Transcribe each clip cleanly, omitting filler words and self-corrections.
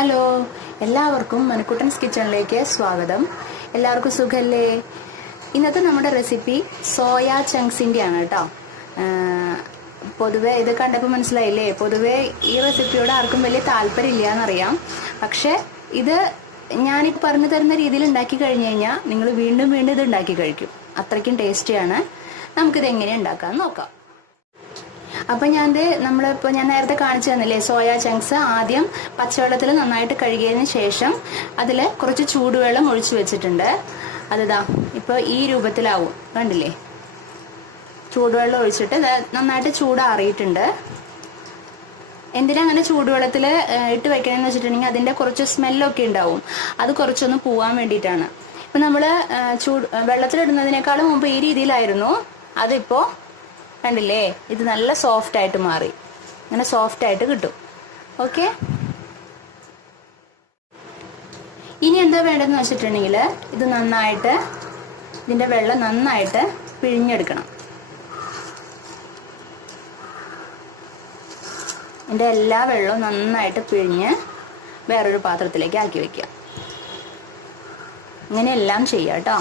Hello, എല്ലാവർക്കും മനുക്കുട്ടൻസ് കിച്ചണിലേക്ക് സ്വാഗതം. എല്ലാവർക്കും സുഖല്ലേ? ഇന്നത്തെ നമ്മുടെ റെസിപ്പി സോയ ചങ്ക്സിൻ്റെ ആണ് കേട്ടോ. പൊതുവെ ഇത് കണ്ടപ്പോൾ മനസ്സിലായില്ലേ, പൊതുവെ ഈ റെസിപ്പിയോട് ആർക്കും വലിയ താല്പര്യമില്ല എന്നറിയാം. പക്ഷെ ഇത് ഞാനിപ്പോൾ പറഞ്ഞു തരുന്ന രീതിയിൽ ഉണ്ടാക്കി കഴിഞ്ഞ് കഴിഞ്ഞാൽ നിങ്ങൾ വീണ്ടും വീണ്ടും ഇത് ഉണ്ടാക്കി കഴിക്കും. അത്രയ്ക്കും ടേസ്റ്റിയാണ്. നമുക്കിത് എങ്ങനെ ഉണ്ടാക്കാമെന്ന് നോക്കാം. അപ്പം ഞാൻ നേരത്തെ കാണിച്ചു തന്നില്ലേ, സോയ ചങ്ക്സ് ആദ്യം പച്ചവെള്ളത്തിൽ നന്നായിട്ട് കഴുകിയതിന് ശേഷം അതിൽ കുറച്ച് ചൂടുവെള്ളം ഒഴിച്ചു വെച്ചിട്ടുണ്ട്. അതിതാ ഇപ്പോൾ ഈ രൂപത്തിലാവും, കണ്ടില്ലേ? ചൂടുവെള്ളം ഒഴിച്ചിട്ട് നന്നായിട്ട് ചൂടാറിയിട്ടുണ്ട്. എന്തിനാ അങ്ങനെ ചൂടുവെള്ളത്തിൽ ഇട്ട് വെക്കണമെന്ന് വെച്ചിട്ടുണ്ടെങ്കിൽ അതിൻ്റെ കുറച്ച് സ്മെല്ലൊക്കെ ഉണ്ടാവും. അത് കുറച്ചൊന്ന് പോവാൻ വേണ്ടിയിട്ടാണ്. ഇപ്പം നമ്മൾ വെള്ളത്തിലിടുന്നതിനേക്കാളും മുമ്പ് ഈ രീതിയിലായിരുന്നു. അതിപ്പോൾ കണ്ടില്ലേ, ഇത് നല്ല സോഫ്റ്റ് ആയിട്ട് മാറി. അങ്ങനെ സോഫ്റ്റ് ആയിട്ട് കിട്ടും. ഓക്കെ, ഇനി എന്താ വേണ്ടതെന്ന് വെച്ചിട്ടുണ്ടെങ്കിൽ ഇത് നന്നായിട്ട്, ഇതിൻ്റെ വെള്ളം നന്നായിട്ട് പിഴിഞ്ഞെടുക്കണം. ഇതിൻ്റെ എല്ലാ വെള്ളവും നന്നായിട്ട് പിഴിഞ്ഞ് വേറൊരു പാത്രത്തിലേക്ക് ആക്കി വെക്കുക. ഇങ്ങനെയെല്ലാം ചെയ്യാം കേട്ടോ.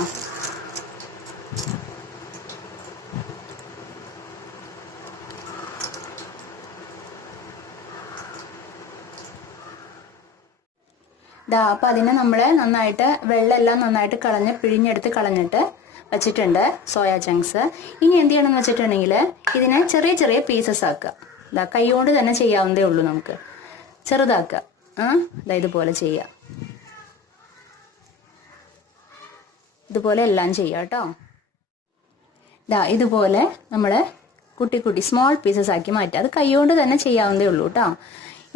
അപ്പം അതിനെ നമ്മൾ നന്നായിട്ട് വെള്ളമെല്ലാം നന്നായിട്ട് പിഴിഞ്ഞെടുത്ത് കളഞ്ഞിട്ട് വെച്ചിട്ടുണ്ട് സോയ ചങ്ക്സ്. ഇനി എന്ത് ചെയ്യണമെന്ന് വെച്ചിട്ടുണ്ടെങ്കിൽ ഇതിനെ ചെറിയ ചെറിയ പീസസ് ആക്കുക. കൈ കൊണ്ട് തന്നെ ചെയ്യാവുന്നതേ ഉള്ളൂ. നമുക്ക് ചെറുതാക്കുക. ഇതുപോലെ ചെയ്യുക. ഇതുപോലെ എല്ലാം ചെയ്യുക കേട്ടോ. ഇതുപോലെ നമ്മൾ കുട്ടി കുട്ടി സ്മോൾ പീസസ് ആക്കി മാറ്റുക. അത് കൈ കൊണ്ട് തന്നെ ചെയ്യാവുന്നതേ ഉള്ളൂ കേട്ടോ.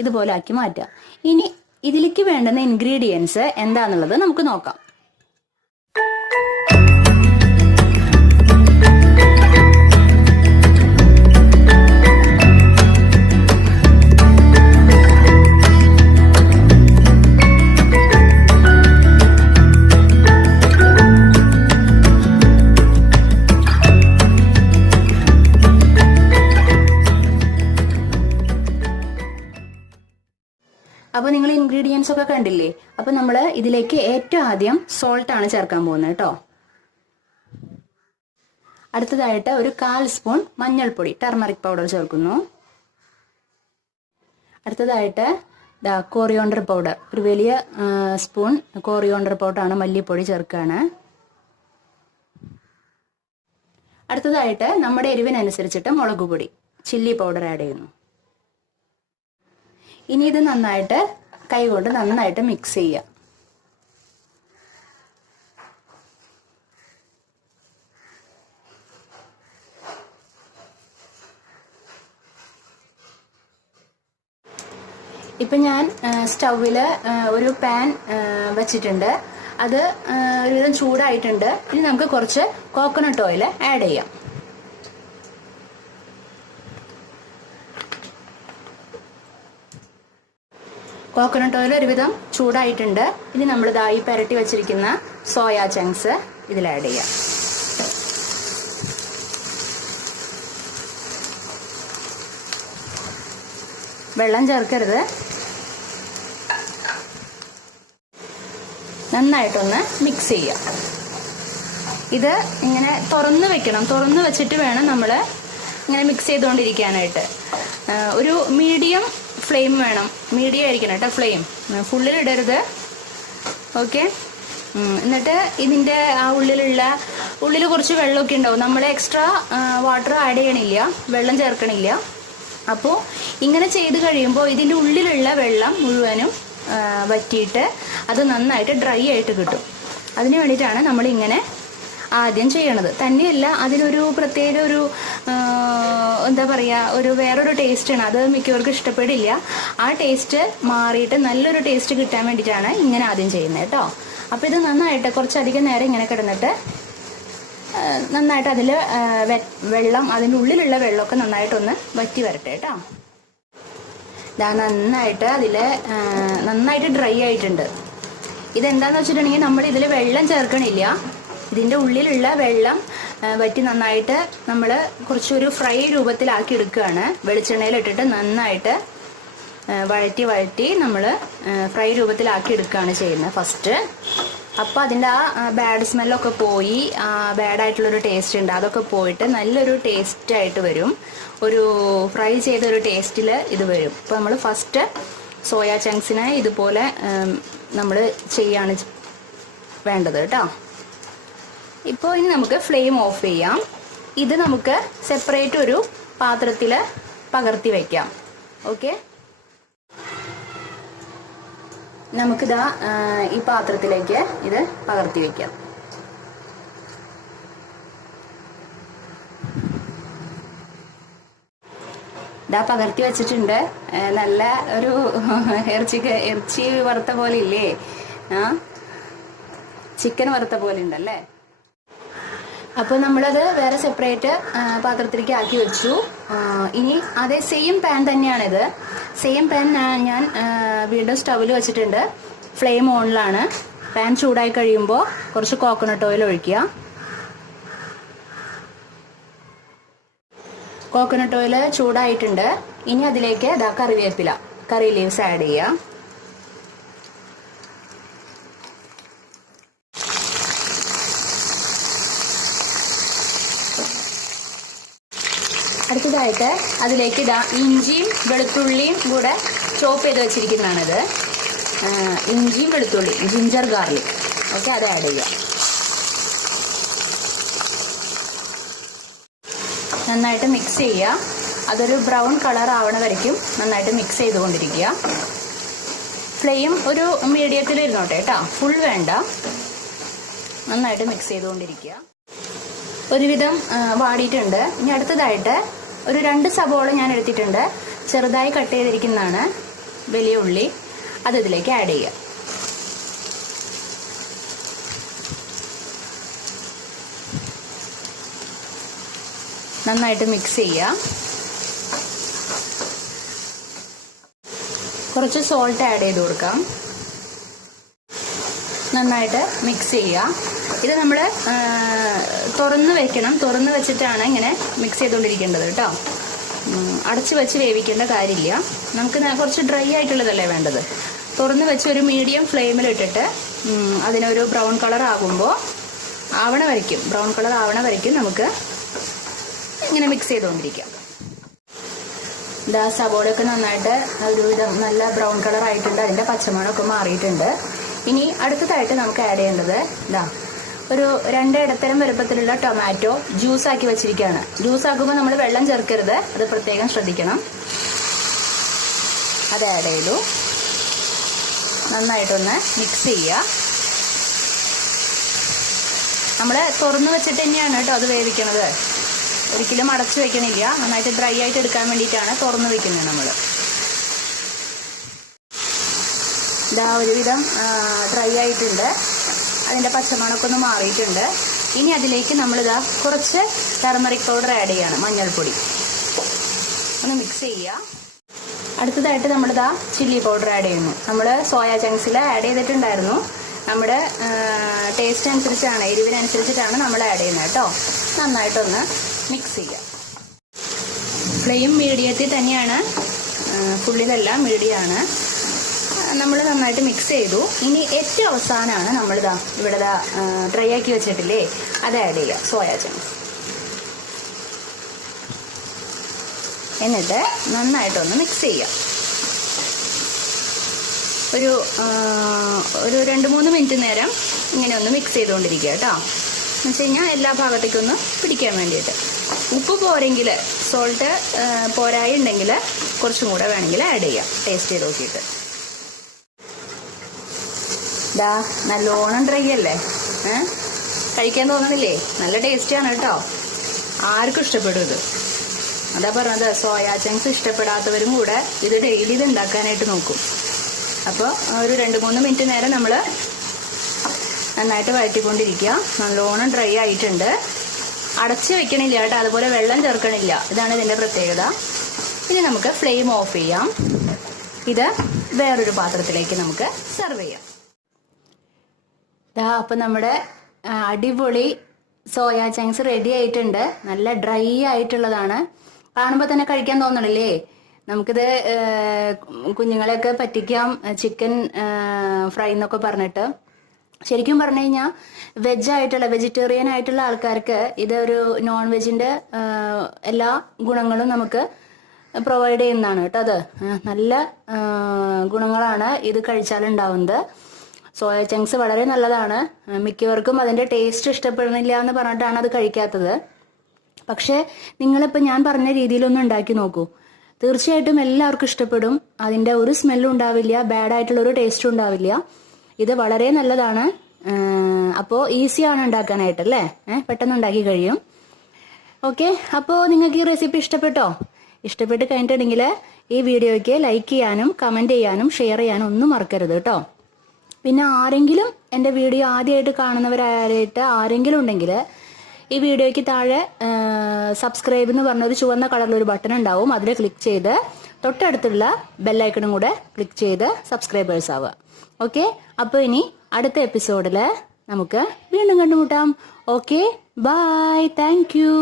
ഇതുപോലെ ആക്കി മാറ്റുക. ഇനി ഇതിലേക്ക് വേണ്ടുന്ന ഇൻഗ്രീഡിയൻസ് എന്താണെന്നുള്ളത് നമുക്ക് നോക്കാം. അപ്പോൾ നിങ്ങൾ ഇൻഗ്രീഡിയൻസ് ഒക്കെ കണ്ടില്ലേ? അപ്പോൾ നമ്മൾ ഇതിലേക്ക് ഏറ്റവും ആദ്യം സോൾട്ടാണ് ചേർക്കാൻ പോകുന്നത് കേട്ടോ. അടുത്തതായിട്ട് ഒരു 1/4 സ്പൂൺ മഞ്ഞൾപ്പൊടി, ടർമറിക് പൗഡർ ചേർക്കുന്നു. അടുത്തതായിട്ട് കോറിയോണ്ടർ പൗഡർ, ഒരു വലിയ സ്പൂൺ കോറിയോണ്ടർ പൗഡറാണ്, മല്ലിപ്പൊടി ചേർക്കുകയാണ്. അടുത്തതായിട്ട് നമ്മുടെ എരിവിനനുസരിച്ചിട്ട് മുളക് പൊടി, ചില്ലി പൗഡർ ആഡ് ചെയ്യുന്നു. ഇനി ഇത് നന്നായിട്ട് കൈകൊണ്ട് നന്നായിട്ട് മിക്സ് ചെയ്യുക. ഇപ്പം ഞാൻ സ്റ്റൗവിൽ ഒരു പാൻ വെച്ചിട്ടുണ്ട്. അത് ഒരുവിധം ചൂടായിട്ടുണ്ട്. ഇനി നമുക്ക് കുറച്ച് കോക്കനട്ട് ഓയിൽ ആഡ് ചെയ്യാം. കോക്കനട്ട് ഓയിൽ ഒരുവിധം ചൂടായിട്ടുണ്ട്. ഇനി നമ്മൾ ഈ പുരട്ടി വെച്ചിരിക്കുന്ന സോയ ചങ്ക്സ് ഇതിൽ ആഡ് ചെയ്യാം. വെള്ളം ചേർക്കരുത്. നന്നായിട്ടൊന്ന് മിക്സ് ചെയ്യാം. ഇത് ഇങ്ങനെ തുറന്ന് വെക്കണം. തുറന്ന് വെച്ചിട്ട് വേണം നമ്മൾ ഇങ്ങനെ മിക്സ് ചെയ്തുകൊണ്ടിരിക്കാനായിട്ട്. ഒരു മീഡിയം ഫ്ലെയിം വേണം. മീഡിയം ആയിരിക്കണം കേട്ടോ ഫ്ലെയിം. ഫുള്ളിലിടരുത്. ഓക്കെ. എന്നിട്ട് ഇതിൻ്റെ ആ ഉള്ളിൽ കുറച്ച് വെള്ളമൊക്കെ ഉണ്ടാവും. നമ്മൾ എക്സ്ട്രാ വാട്ടർ ആഡ് ചെയ്യണില്ല, വെള്ളം ചേർക്കണില്ല. അപ്പോൾ ഇങ്ങനെ ചെയ്ത് കഴിയുമ്പോൾ ഇതിൻ്റെ ഉള്ളിലുള്ള വെള്ളം മുഴുവനും വറ്റിയിട്ട് അത് നന്നായിട്ട് ഡ്രൈ ആയിട്ട് കിട്ടും. അതിന് വേണ്ടിയിട്ടാണ് നമ്മളിങ്ങനെ ആദ്യം ചെയ്യണത്. തന്നെയല്ല, അതിനൊരു പ്രത്യേക ഒരു എന്താ പറയുക, വേറൊരു ടേസ്റ്റാണ്. അത് മിക്കവർക്കും ഇഷ്ടപ്പെടില്ല. ആ ടേസ്റ്റ് മാറിയിട്ട് നല്ലൊരു ടേസ്റ്റ് കിട്ടാൻ വേണ്ടിയിട്ടാണ് ഇങ്ങനെ ആദ്യം ചെയ്യുന്നത് കേട്ടോ. അപ്പോൾ ഇത് നന്നായിട്ട് കുറച്ചധികം നേരം ഇങ്ങനെ കിടന്നിട്ട് നന്നായിട്ട് അതിൽ വെള്ളം, അതിൻ്റെ ഉള്ളിലുള്ള വെള്ളമൊക്കെ നന്നായിട്ടൊന്ന് വറ്റി വരട്ടെ കേട്ടോ. നന്നായിട്ട് നന്നായിട്ട് ഡ്രൈ ആയിട്ടുണ്ട്. ഇതെന്താണെന്ന് വെച്ചിട്ടുണ്ടെങ്കിൽ നമ്മൾ ഇതിൽ വെള്ളം ചേർക്കണില്ല. ഇതിൻ്റെ ഉള്ളിലുള്ള വെള്ളം വറ്റി നന്നായിട്ട് നമ്മൾ കുറച്ചൊരു ഫ്രൈ രൂപത്തിലാക്കി എടുക്കുകയാണ്. വെളിച്ചെണ്ണയിലിട്ടിട്ട് നന്നായിട്ട് വഴറ്റി വഴറ്റി നമ്മൾ ഫ്രൈ രൂപത്തിലാക്കി എടുക്കുകയാണ് ചെയ്യുന്നത് ഫസ്റ്റ്. അപ്പോൾ അതിൻ്റെ ആ ബാഡ് സ്മെല്ലൊക്കെ പോയി, ബാഡായിട്ടുള്ളൊരു ടേസ്റ്റ് ഉണ്ട്, അതൊക്കെ പോയിട്ട് നല്ലൊരു ടേസ്റ്റായിട്ട് വരും. ഒരു ഫ്രൈ ചെയ്തൊരു ടേസ്റ്റിൽ ഇത് വരും. അപ്പോൾ നമ്മൾ ഫസ്റ്റ് സോയ ചങ്ക്സിനെ ഇതുപോലെ നമ്മൾ ചെയ്യാണ് വേണ്ടത് കേട്ടോ. ഇപ്പോൾ ഇനി നമുക്ക് ഫ്ലെയിം ഓഫ് ചെയ്യാം. ഇത് നമുക്ക് സെപ്പറേറ്റ് ഒരു പാത്രത്തിൽ പകർത്തി വയ്ക്കാം. ഓക്കെ, നമുക്കിതാ ഈ പാത്രത്തിലേക്ക് ഇത് പകർത്തി വയ്ക്കാം. ഇതാ പകർത്തി വെച്ചിട്ടുണ്ട്. നല്ല ഒരു ഇറച്ചി വറുത്ത പോലെ ഇല്ലേ, ചിക്കൻ വറുത്ത പോലെ ഉണ്ടല്ലേ. അപ്പോൾ നമ്മളത് വേറെ സെപ്പറേറ്റ് പാത്രത്തിലേക്ക് ആക്കി വെച്ചു. ഇനി അതേ സെയിം പാൻ തന്നെയാണിത്. സെയിം പാൻ ഞാൻ വീണ്ടും സ്റ്റൗവിൽ വെച്ചിട്ടുണ്ട്. ഫ്ലെയിം ഓണിലാണ്. പാൻ ചൂടായി കഴിയുമ്പോൾ കുറച്ച് കോക്കനട്ട് ഓയിൽ ഒഴിക്കുക. കോക്കനട്ട് ഓയിൽ ചൂടായിട്ടുണ്ട്. ഇനി അതിലേക്ക് കറിവേപ്പില, കറി ലീവ്സ് ആഡ് ചെയ്യുക. അടുത്തതായിട്ട് അതിലേക്ക് ഇഞ്ചിയും വെളുത്തുള്ളിയും കൂടെ ചോപ്പ് ചെയ്ത് വെച്ചിരിക്കുന്നതാണിത്. ഇഞ്ചിയും വെളുത്തുള്ളി, ജിഞ്ചർ ഗാർലിക്, ഓക്കെ, അത് ആഡ് ചെയ്യുക. നന്നായിട്ട് മിക്സ് ചെയ്യുക. അതൊരു ബ്രൗൺ കളർ ആവണ വരയ്ക്കും നന്നായിട്ട് മിക്സ് ചെയ്തുകൊണ്ടിരിക്കുക. ഫ്ലെയിം ഒരു മീഡിയത്തിൽ ഇരുന്നോട്ടെ കേട്ടോ, ഫുൾ വേണ്ട. നന്നായിട്ട് മിക്സ് ചെയ്തുകൊണ്ടിരിക്കുക. ഒരുവിധം വാടിയിട്ടുണ്ട്. ഇനി അടുത്തതായിട്ട് ഒരു 2 സബോള ഞാൻ എടുത്തിട്ടുണ്ട്. ചെറുതായി കട്ട് ചെയ്തിരിക്കുന്നതാണ്, വലിയ ഉള്ളി. അത് ഇതിലേക്ക് ആഡ് ചെയ്യുക. നന്നായിട്ട് മിക്സ് ചെയ്യുക. കുറച്ച് സോൾട്ട് ആഡ് ചെയ്ത് കൊടുക്കാം. നന്നായിട്ട് മിക്സ് ചെയ്യുക. ഇത് നമ്മൾ തുറന്ന് വെക്കണം. തുറന്ന് വെച്ചിട്ടാണ് ഇങ്ങനെ മിക്സ് ചെയ്തുകൊണ്ടിരിക്കേണ്ടത് കേട്ടോ. അടച്ച് വെച്ച് വേവിക്കേണ്ട കാര്യമില്ല. നമുക്ക് കുറച്ച് ഡ്രൈ ആയിട്ടുള്ളതല്ലേ വേണ്ടത്. തുറന്ന് വെച്ച് ഒരു മീഡിയം ഫ്ലെയിമിലിട്ടിട്ട് അതിനൊരു ബ്രൗൺ കളർ ആകുമ്പോൾ ബ്രൗൺ കളർ ആവണ വരയ്ക്കും നമുക്ക് ഇങ്ങനെ മിക്സ് ചെയ്തുകൊണ്ടിരിക്കാം. സവോളയൊക്കെ നന്നായിട്ട് ഒരുവിധം നല്ല ബ്രൗൺ കളർ ആയിട്ടുണ്ട്. അതിൻ്റെ പച്ചമണമൊക്കെ മാറിയിട്ടുണ്ട്. ഇനി അടുത്തതായിട്ട് നമുക്ക് ആഡ് ചെയ്യേണ്ടത് ഒരു 2 ഇടത്തരം വലുപ്പത്തിലുള്ള ടൊമാറ്റോ ജ്യൂസ് ആക്കി വെച്ചിരിക്കുകയാണ്. ജ്യൂസ് ആക്കുമ്പോൾ നമ്മൾ വെള്ളം ചേർക്കരുത്, അത് പ്രത്യേകം ശ്രദ്ധിക്കണം. അത് ആഡ് ചെയ്തു. നന്നായിട്ടൊന്ന് മിക്സ് ചെയ്യുക. നമ്മൾ തുറന്ന് വെച്ചിട്ട് തന്നെയാണ് കേട്ടോ അത് വേവിക്കണത്. ഒരിക്കലും അടച്ചു വെക്കണില്ല. നന്നായിട്ട് ഡ്രൈ ആയിട്ട് എടുക്കാൻ വേണ്ടിയിട്ടാണ് തുറന്ന് വെക്കുന്നത് നമ്മൾ. ഒരുവിധം ഡ്രൈ ആയിട്ടുണ്ട്. അതിൻ്റെ പച്ചമണമൊക്കെ ഒന്ന് മാറിയിട്ടുണ്ട്. ഇനി അതിലേക്ക് നമ്മളിതാ കുറച്ച് ടർമറിക് പൗഡർ ആഡ് ചെയ്യാണ്, മഞ്ഞൾപ്പൊടി. ഒന്ന് മിക്സ് ചെയ്യുക. അടുത്തതായിട്ട് നമ്മളിതാ ചില്ലി പൗഡർ ആഡ് ചെയ്യുന്നു. നമ്മൾ സോയ ചങ്ക്സിൽ ആഡ് ചെയ്തിട്ടുണ്ടായിരുന്നു. നമ്മുടെ ടേസ്റ്റ് അനുസരിച്ചാണ്, എരിവിനനുസരിച്ചിട്ടാണ് നമ്മൾ ആഡ് ചെയ്യുന്നത് കേട്ടോ. നന്നായിട്ടൊന്ന് മിക്സ് ചെയ്യുക. ഫ്ലെയിം മീഡിയത്തിൽ തന്നെയാണ്, ഫുള്ളിലല്ല, മീഡിയമാണ്. നമ്മൾ നന്നായിട്ട് മിക്സ് ചെയ്തു. ഇനി ഏറ്റവും അവസാനമാണ് നമ്മളിതാ ഇവിടെ ഡ്രൈ ആക്കി വെച്ചിട്ടില്ലേ, അത് ആഡ് ചെയ്യുക, സോയ ചങ്ക്സ്. എന്നിട്ട് നന്നായിട്ടൊന്ന് മിക്സ് ചെയ്യുക. ഒരു 2-3 മിനിറ്റ് നേരം ഇങ്ങനെ ഒന്ന് മിക്സ് ചെയ്തുകൊണ്ടിരിക്കുക കേട്ടോ. എന്ന് വെച്ച് കഴിഞ്ഞാൽ എല്ലാ ഭാഗത്തേക്കൊന്ന് പിടിക്കാൻ വേണ്ടിയിട്ട്. ഉപ്പ് പോരെങ്കിൽ, സോൾട്ട് പോരായി ഉണ്ടെങ്കിൽ കുറച്ചും കൂടെ വേണമെങ്കിൽ ആഡ് ചെയ്യാം, ടേസ്റ്റ് ചെയ്ത് നോക്കിയിട്ട്. നല്ലോണം ഡ്രൈ അല്ലേ, കഴിക്കാൻ തോന്നണില്ലേ? നല്ല ടേസ്റ്റിയാണ് കേട്ടോ. ആർക്കും ഇഷ്ടപ്പെടും ഇത്. അതാ പറഞ്ഞത്, സോയ ചങ്ക്സ് ഇഷ്ടപ്പെടാത്തവരും കൂടെ ഇത് ഡെയിലി ഇത് ഉണ്ടാക്കാനായിട്ട് നോക്കും. അപ്പോൾ ഒരു 2-3 മിനിറ്റ് നേരം നമ്മൾ നന്നായിട്ട് വഴറ്റിക്കൊണ്ടിരിക്കുക. നല്ലോണം ഡ്രൈ ആയിട്ടുണ്ട്. അടച്ച് വെക്കണില്ല കേട്ടോ, അതുപോലെ വെള്ളം ചേർക്കണില്ല. ഇതാണ് ഇതിൻ്റെ പ്രത്യേകത. ഇനി നമുക്ക് ഫ്ലെയിം ഓഫ് ചെയ്യാം. ഇത് വേറൊരു പാത്രത്തിലേക്ക് നമുക്ക് സെർവ് ചെയ്യാം. അപ്പം നമ്മുടെ അടിപൊളി സോയ ചങ്ക്സ് റെഡി ആയിട്ടുണ്ട്. നല്ല ഡ്രൈ ആയിട്ടുള്ളതാണ്. കാണുമ്പോൾ തന്നെ കഴിക്കാൻ തോന്നണില്ലേ? നമുക്കിത് കുഞ്ഞുങ്ങളെയൊക്കെ പറ്റിക്കാം, ചിക്കൻ ഫ്രൈ എന്നൊക്കെ പറഞ്ഞിട്ട്. ശരിക്കും പറഞ്ഞു കഴിഞ്ഞാൽ വെജിറ്റേറിയൻ ആയിട്ടുള്ള ആൾക്കാർക്ക് ഇത് ഒരു നോൺ വെജിന്റെ എല്ലാ ഗുണങ്ങളും നമുക്ക് പ്രൊവൈഡ് ചെയ്യുന്നതാണ് കേട്ടോ. അത് നല്ല ഗുണങ്ങളാണ് ഇത് കഴിച്ചാൽ ഉണ്ടാവുന്നത്. സോയ ചങ്ക്സ് വളരെ നല്ലതാണ്. മിക്കവർക്കും അതിന്റെ ടേസ്റ്റ് ഇഷ്ടപ്പെടുന്നില്ല എന്ന് പറഞ്ഞിട്ടാണ് അത് കഴിക്കാത്തത്. പക്ഷെ നിങ്ങളിപ്പോൾ ഞാൻ പറഞ്ഞ രീതിയിലൊന്ന് ഉണ്ടാക്കി നോക്കൂ, തീർച്ചയായിട്ടും എല്ലാവർക്കും ഇഷ്ടപ്പെടും. അതിന്റെ ഒരു സ്മെല്ലും ഉണ്ടാവില്ല, ബാഡ് ആയിട്ടുള്ള ഒരു ടേസ്റ്റും ഉണ്ടാവില്ല. ഇത് വളരെ നല്ലതാണ്. അപ്പോൾ ഈസിയാണ് ഉണ്ടാക്കാനായിട്ടല്ലേ, പെട്ടെന്ന് ഉണ്ടാക്കി കഴിയും. ഓക്കെ, അപ്പോൾ നിങ്ങൾക്ക് ഈ റെസിപ്പി ഇഷ്ടപ്പെട്ടോ? ഇഷ്ടപ്പെട്ട് കഴിഞ്ഞിട്ടുണ്ടെങ്കിൽ ഈ വീഡിയോയ്ക്ക് ലൈക്ക് ചെയ്യാനും കമന്റ് ചെയ്യാനും ഷെയർ ചെയ്യാനും ഒന്നും മറക്കരുത് കേട്ടോ. പിന്നെ ആരെങ്കിലും എൻ്റെ വീഡിയോ ആദ്യമായിട്ട് കാണുന്നവരായിട്ട് ആരെങ്കിലും ഉണ്ടെങ്കിൽ ഈ വീഡിയോയ്ക്ക് താഴെ സബ്സ്ക്രൈബ് എന്ന് പറഞ്ഞൊരു ചുവന്ന കളറിലൊരു ബട്ടൺ ഉണ്ടാവും. അതിൽ ക്ലിക്ക് ചെയ്ത് തൊട്ടടുത്തുള്ള ബെല്ലൈക്കണും കൂടെ ക്ലിക്ക് ചെയ്ത് സബ്സ്ക്രൈബേഴ്സ് ആവുക. ഓക്കെ, അപ്പോൾ ഇനി അടുത്ത എപ്പിസോഡിൽ നമുക്ക് വീണ്ടും കണ്ടുമുട്ടാം. Okay, bye, thank U.